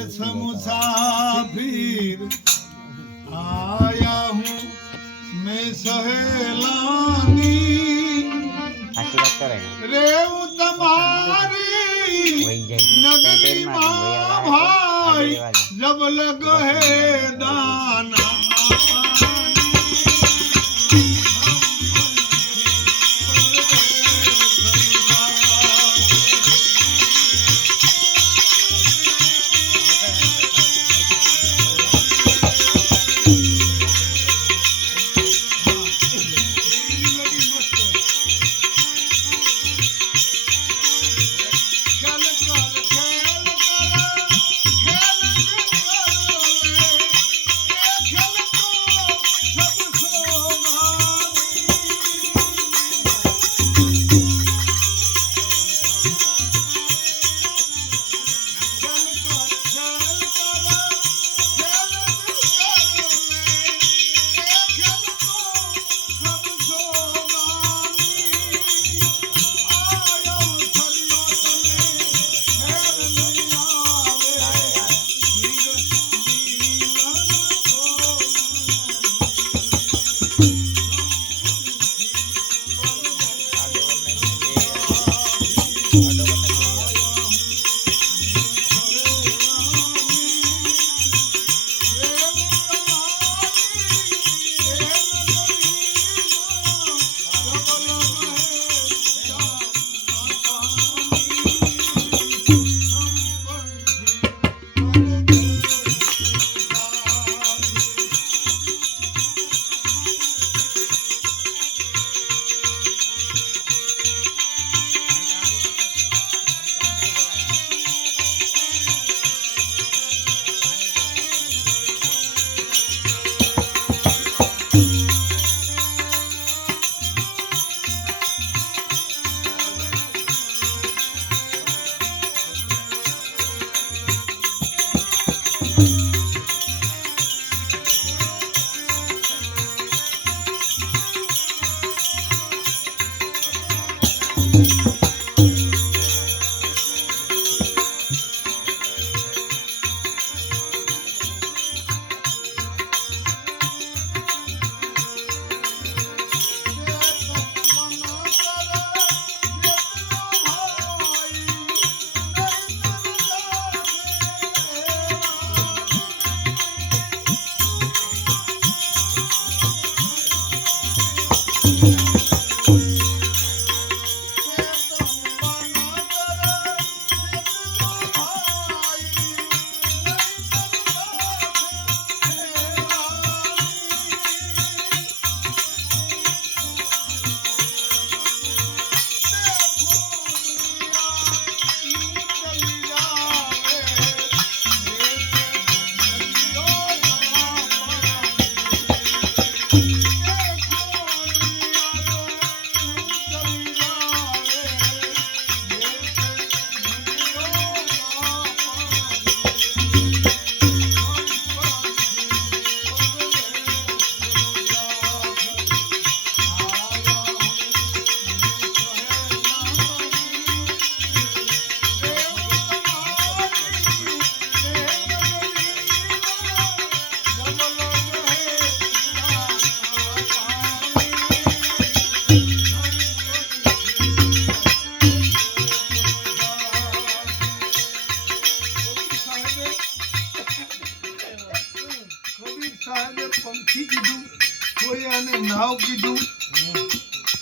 मुसाफिर आया हूँ मैं सहेलानी रेऊ तुम्हारी नगरी माँ भाई जब लग है दाना पंखी कीधु कोई आने नाव कीधु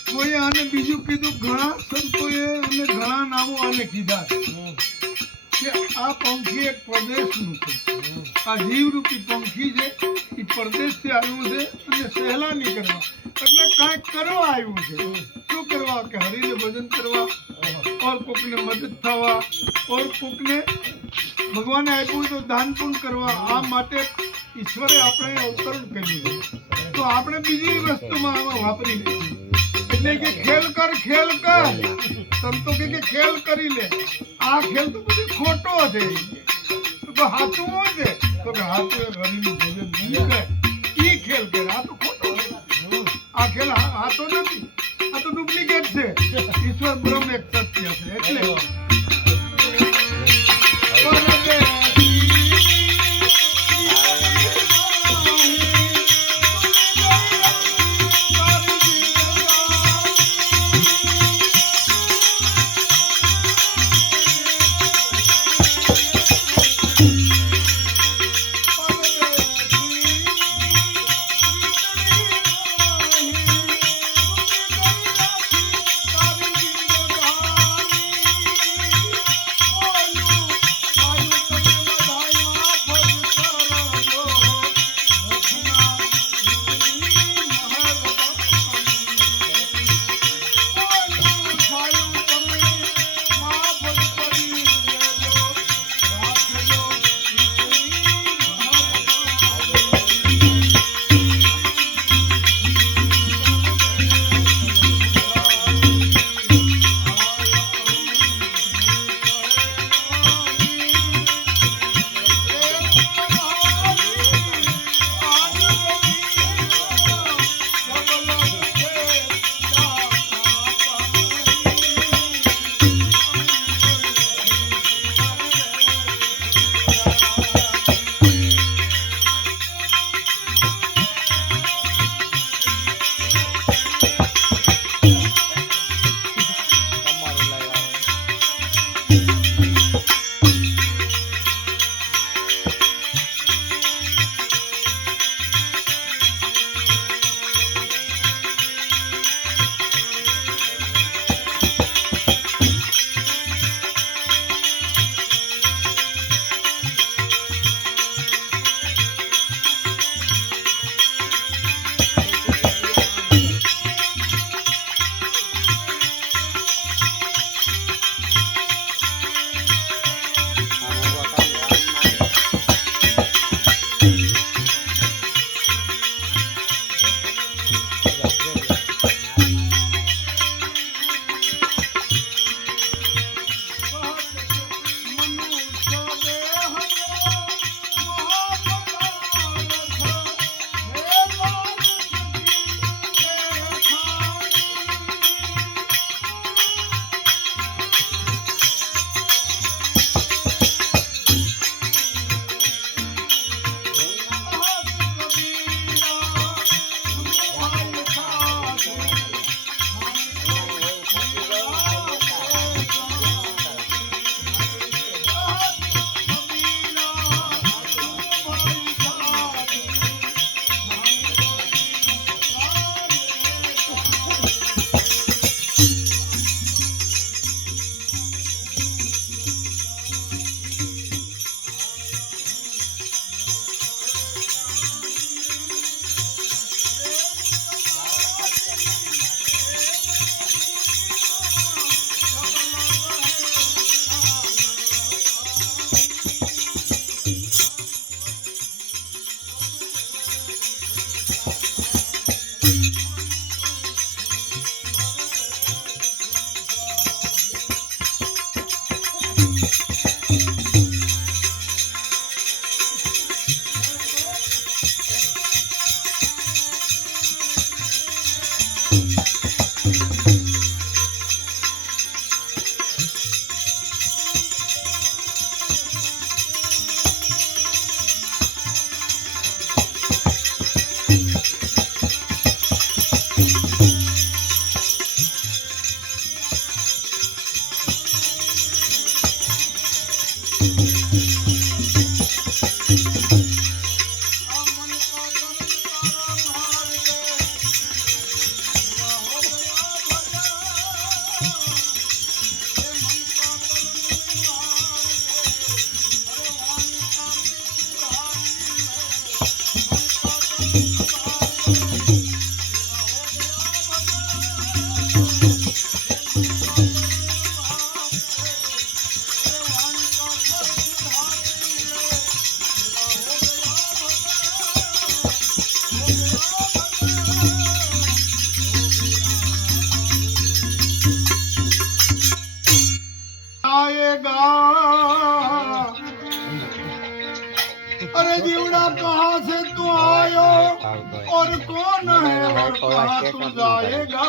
कोई आने बीजू कीधु घणा संतोए अने घणा नामो आने कीधा के आ पंखी एक प्रदेशનું છે આ જીવરૂપી पंखी છે ઈ પ્રદેશથી આવ્યું છે અને સહેલાની કરવા એટલે કાંઈક કરવા આવ્યું છે શું કરવા કે હરિને ભજન કરવા और કોકને મદદ થવા और કોકને ભગવાને આપ્યું તો દાન પુણ્ય કરવા આ માટે ઈશ્વરે આપણે અવતરણ કર્યું તો આપણે બીજી વસ્તુમાં આમાં વાપરી લીધી એટલે કે ખેલ કર સંતો કે ખેલ કરી લે આ ખેલ તો બધું ખોટો છે તો હાથું હોય છે તો કે હાથું એક હરિનું ભજન નહીં કરે ઈ ખેલ કરે આ તો ખોટો આ ખેલ આ તો નથી આ તો ડુપ્લિકેટ છે ઈશ્વર બ્રહ્મ એક સત્ય છે એટલે जीवड़ा कहाँ से तू आयो और कौन है और कहाँ तू जाएगा,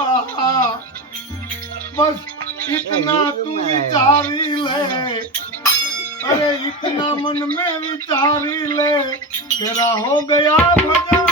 बस इतना तू विचारी ले, अरे इतना मन में विचारी ले, तेरा हो गया भजन।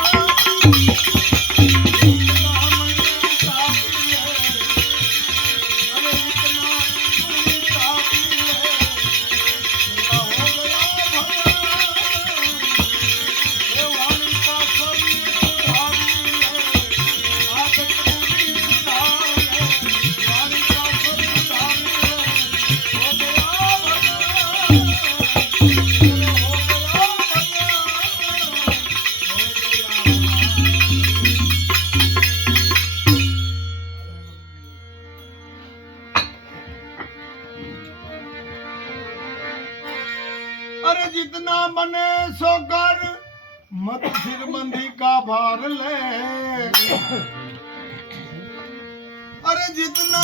अरे जितना बने सो कर मत सिरबंदी का भार ले, अरे जितना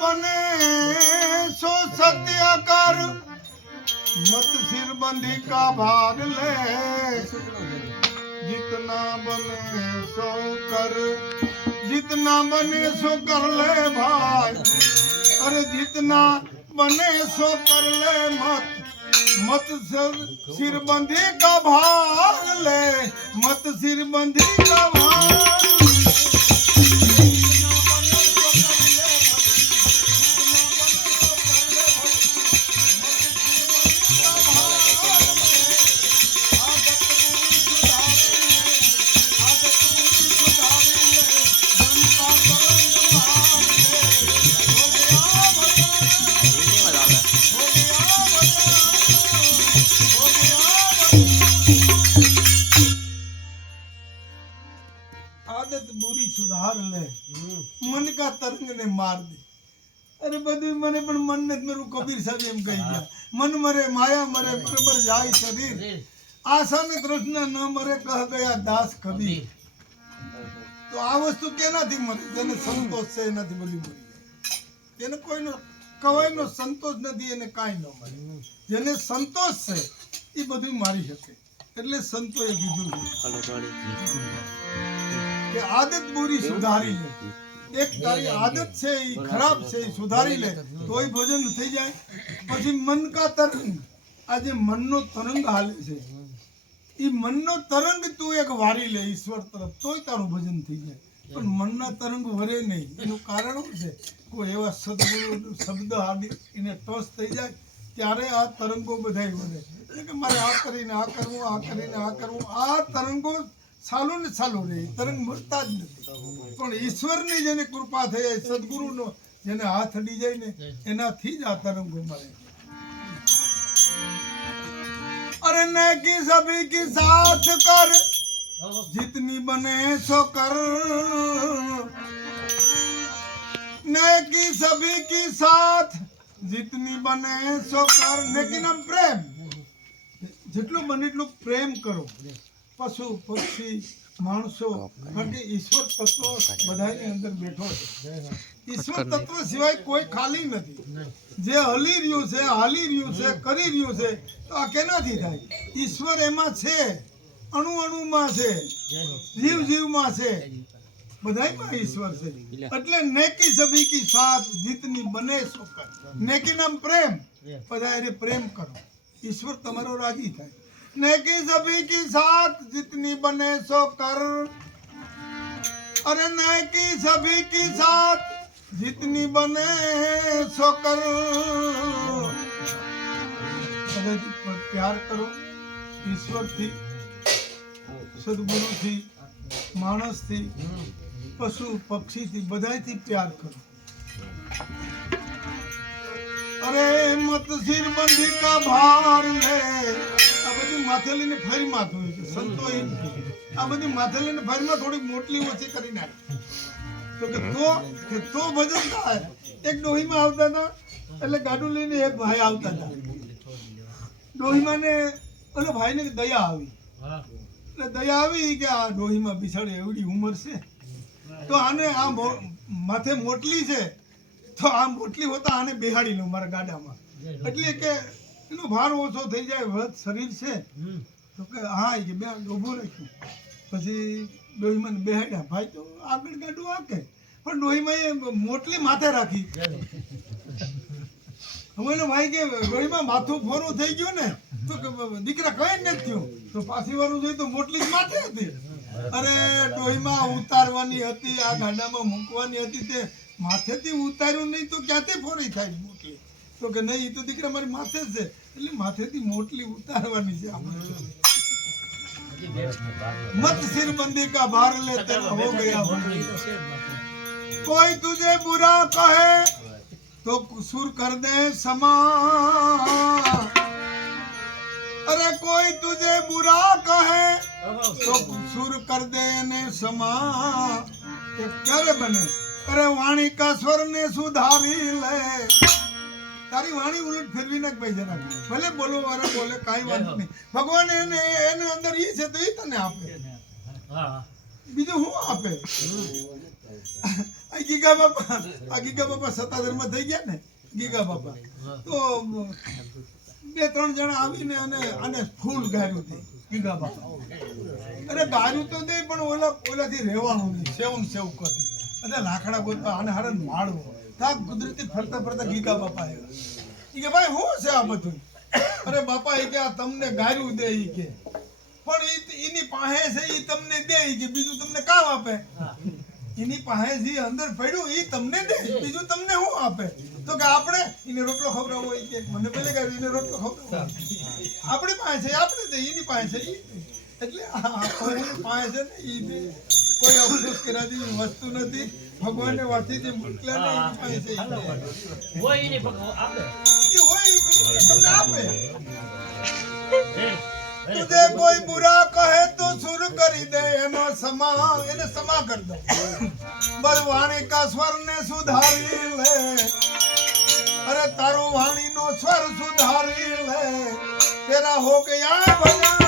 बने सो सत्य कर मत सिरबंदी का भार ले, जितना बने सो कर, जितना बने सो कर ले भाई, अरे जितना बने सो कर ले, मत सिरबंदी का भार ले, मत सिरबंदी का भार ले। आदत बुरी सुधार ले, मन का तरंग ने मार दे। अरे બધું મને પણ મન ને મેરું કબીર સાહેબ એમ કહી ગયા, મન મરે માયા મરે પર જાય શરીર, આશા ને તૃષ્ણા ન મરે કહ ગયા દાસ કબીર। તો આ વસ્તુ કેનાથી મરે? જેને સંતોષ છે એનાથી બધી મરી જાય। જેને કોઈનો કવાયનો સંતોષ નથી એને કાંઈ ન મળે। જેને સંતોષ છે એ બધું મારી શકે। એટલે સંતોએ કીધું કે આદત બુરી સુધારી લે। એક તારી આદત છે એ ખરાબ છે એ સુધારી લે તોય ભજન થઈ જાય। પછી મન કા તરંગ, આ જે મનનો તરંગ હાલે છે એ મનનો તરંગ તું એક વારી લે ઈશ્વર તરફ તોય તારું ભજન થઈ જાય। પણ મનના તરંગ વરે નહીં, એનું કારણ શું છે? કોઈ એવા સદગુરુ શબ્દ આદિ એને ટચ થઈ જાય ત્યારે આ તરંગો બધાય વરે। એટલે કે મારે આ કરીને આ કરવું, આ કરીને આ કરવું, આ તરંગો ચાલુ ને ચાલુ રહે, તરંગ મળતા જ નથી। પણ ઈશ્વરની જેને કૃપા થઈ જાય, સદગુરુનો જેને હાથ અડી જાય ને એનાથી જ આ તરંગો મળે। अरे नेकी सभी की साथ कर, जितनी बने सो कर, नेकी सभी की साथ जितनी बने सो कर। नेकी नाम प्रेम, જેટલું બને એટલું પ્રેમ કરો। પશુ પક્ષી માણસો, કારણ કે ઈશ્વર તત્વ બધાની અંદર બેઠો છે। ઈશ્વર તત્વ સિવાય કોઈ ખાલી નથી। જે હલી રહ્યું છે, હાલી રહ્યું છે, કરી રહ્યું છે, તો આ કેનાથી થાય? ઈશ્વર એમાં છે, અણુ અણુમાં છે, જીવ જીવમાં છે, બધાયમાં ઈશ્વર છે। એટલે નેકી સભી કી સાથ જીતની બને સો કર। નેકી નામ પ્રેમ, બધા એને પ્રેમ કરો, ઈશ્વર તમારો રાજી થાય। नेकी सभी की साथ जितनी बने सो कर, अरे नेकी सभी की साथ जितनी बने सो कर। प्यार करो ईश्वर थी, सदगुरु थी, मानस थी, पशु पक्षी थी, बधाई थी प्यार करो। अरे मत सिर बंधी का भार ले, આ બધી માથે લઈને ફરી માથું હોય છે સંતો એમ આ બધી માથે લઈને ફરીમાં થોડી મોટલી ઓછી કરી નાખે તો ભજન થાય। એક ડોહીમાં આવતા હતા, એટલે ગાડું લઈને એક ભાઈ આવતા હતા। ડોહીમાં ને ઓલો ભાઈને દયા આવી, એટલે દયા આવી કે આ ડોહીમાં બિસાડે એવડી ઉંમર છે તો આને આ માથે મોટલી છે તો આ મોટલી હોતા આને બેહાડી લઉં મારા ગાડામાં, એટલે કે એનો ભાર ઓછો થઈ જાય। વ્રત શરીર છે તો કે હા એ કે બે ઊભું રાખ્યું. પછી ડોહીમાં બેહાડ્યા. ભાઈ તો આગળ ગાડું હાકે પણ ડોહીમાં એ મોટલી માથે રાખી. હવે એનો ભાઈ કે ડોહીમાં માથું ફોરું થઈ ગયું ને તો કે દીકરા કઈ નથી થયું. તો પાછી વાળું જોયું તો મોટલી જ માથે હતી. અરે ડોહીમાં ઉતારવાની હતી, આ ગાડામાં મૂકવાની હતી, તે માથેથી ઉતાર્યું નહીં તો ક્યાંથી ફોરી થાય મોટલી? તો કે નહીં, એ તો દીકરા મારી માથે જ છે, એટલે માથેથી મોટલી ઉતારવાની છે આપણે. मत सिर बंदी का भार ले तेरा हो गया. कोई तुझे बुरा कहे तो सुर कर दे समा. अरे कोई तुझे बुरा કહે તો સુર કર દે ને સમા. ક્યારે બને? અરે વાણી કા સ્વર ને સુધારી લે. તારી વાણી ઉલટ ફેરવી નાખ ભાઈ જરા. ભલે બોલો વારે બોલે કાઈ વાંધો નહીં. ભગવાન એને અંદર ઈ છે તો ઈ તને આપે, બીજું શું આપે? આ ગીગા બાપા સત્તાધરમાં થઈ ગયા ને, ગીગા બાપા તો 2-3 જણા આવીને અને આને ફૂલ ગાર્યું હતું. ગીગા બાપા અરે ગાર્યું તો દે પણ ઓલાથી રહેવાનું નહીં, સેવું કરતી. અને લાકડા ગોતવા આને હારે માળવો તા કુદરતી ફરતા ગીગા બાપા આવ્યા. ઈ કે ભાઈ શું છે આ બધું? અરે બાપા એ કે આ તમને ગાર્યું દે, ઈ કે પણ એની પાસે છે ઈ તમને દે, ઈ કે બીજું તમને કામ આપે? એની પાસે જે અંદર પડ્યું ઈ તમને દે, બીજું તમને શું આપે? તો કે આપણે એને રોટલો ખવડાવવો હોય કે મને પેલે ગાર્યું એને રોટલો ખવડાવવો. આપણી પાસે છે આપણે દે, એની પાસે છે ઈ. એટલે આપણી પાસે છે ને ઈ દે. કોઈ અફસોસ કર્યા જેવી વસ્તુ નથી. ભગવાને વાંચી મોકલ્યા ને એની પાસે હોય ને ભગવાન આપે, એ હોય તમને આપે. तुझे कोई बुरा કહે તો સુર કરી દે એનો સમા, એને સમા કર દો. બસ વાણી કા સ્વર ને સુધારી લે. અરે તારો વાણી નો સ્વર સુધારી લે. તેરા હો ગયા ભજન.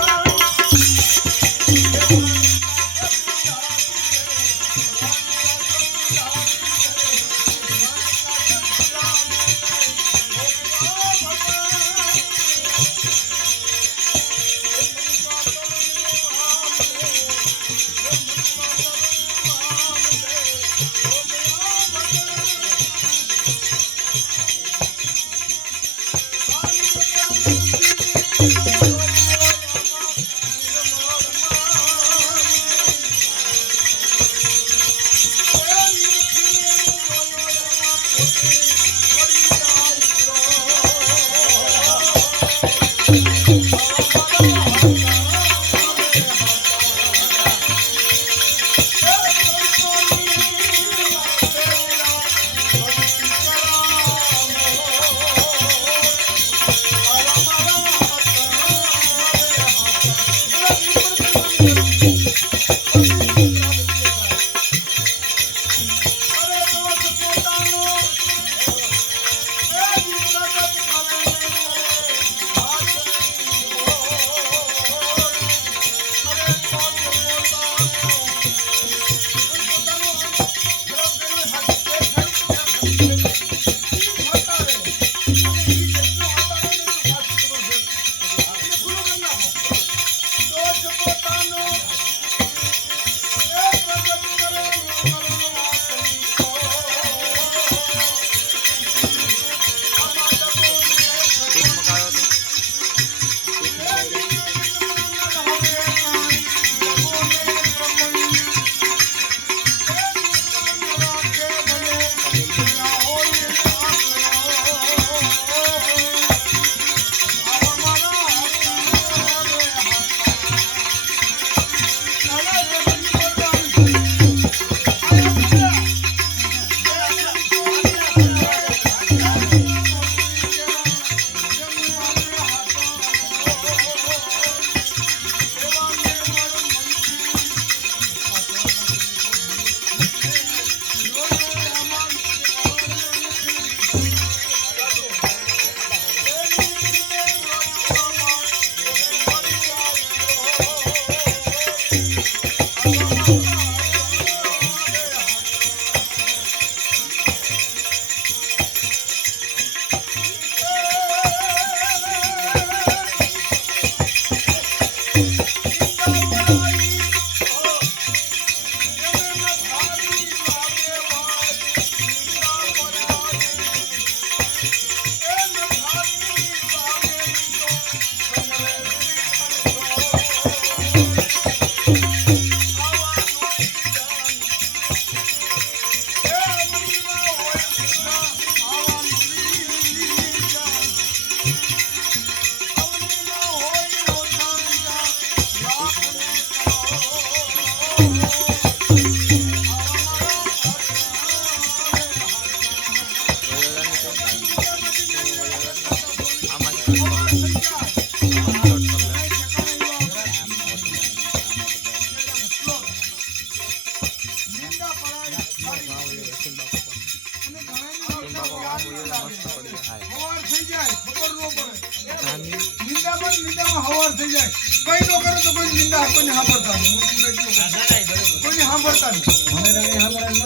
આમ હવાર થઈ જાય કઈ નો કરે તો કોઈ નિંદા કોઈને સાંભળતા નહીં હું તમને એટલું કહું. કોઈને સાંભળતા નહીં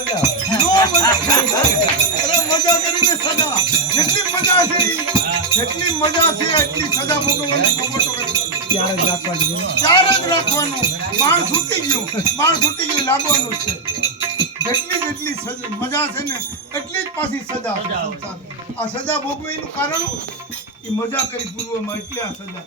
અરે મજા કરીને સજા જેટલી મજા છે જેટલી મજા છે એટલી સજા ભોગવવાની ખબર તો ચાર જ રાખવાનું બાણ છૂટી ગયું લાગવાનું જ છે જેટલી મજા છે ને એટલી જ પાછી સજા છે. આ સજા ભોગવીનું કારણ એ મજા કરી પૂર્વમાં એટલે આ સજા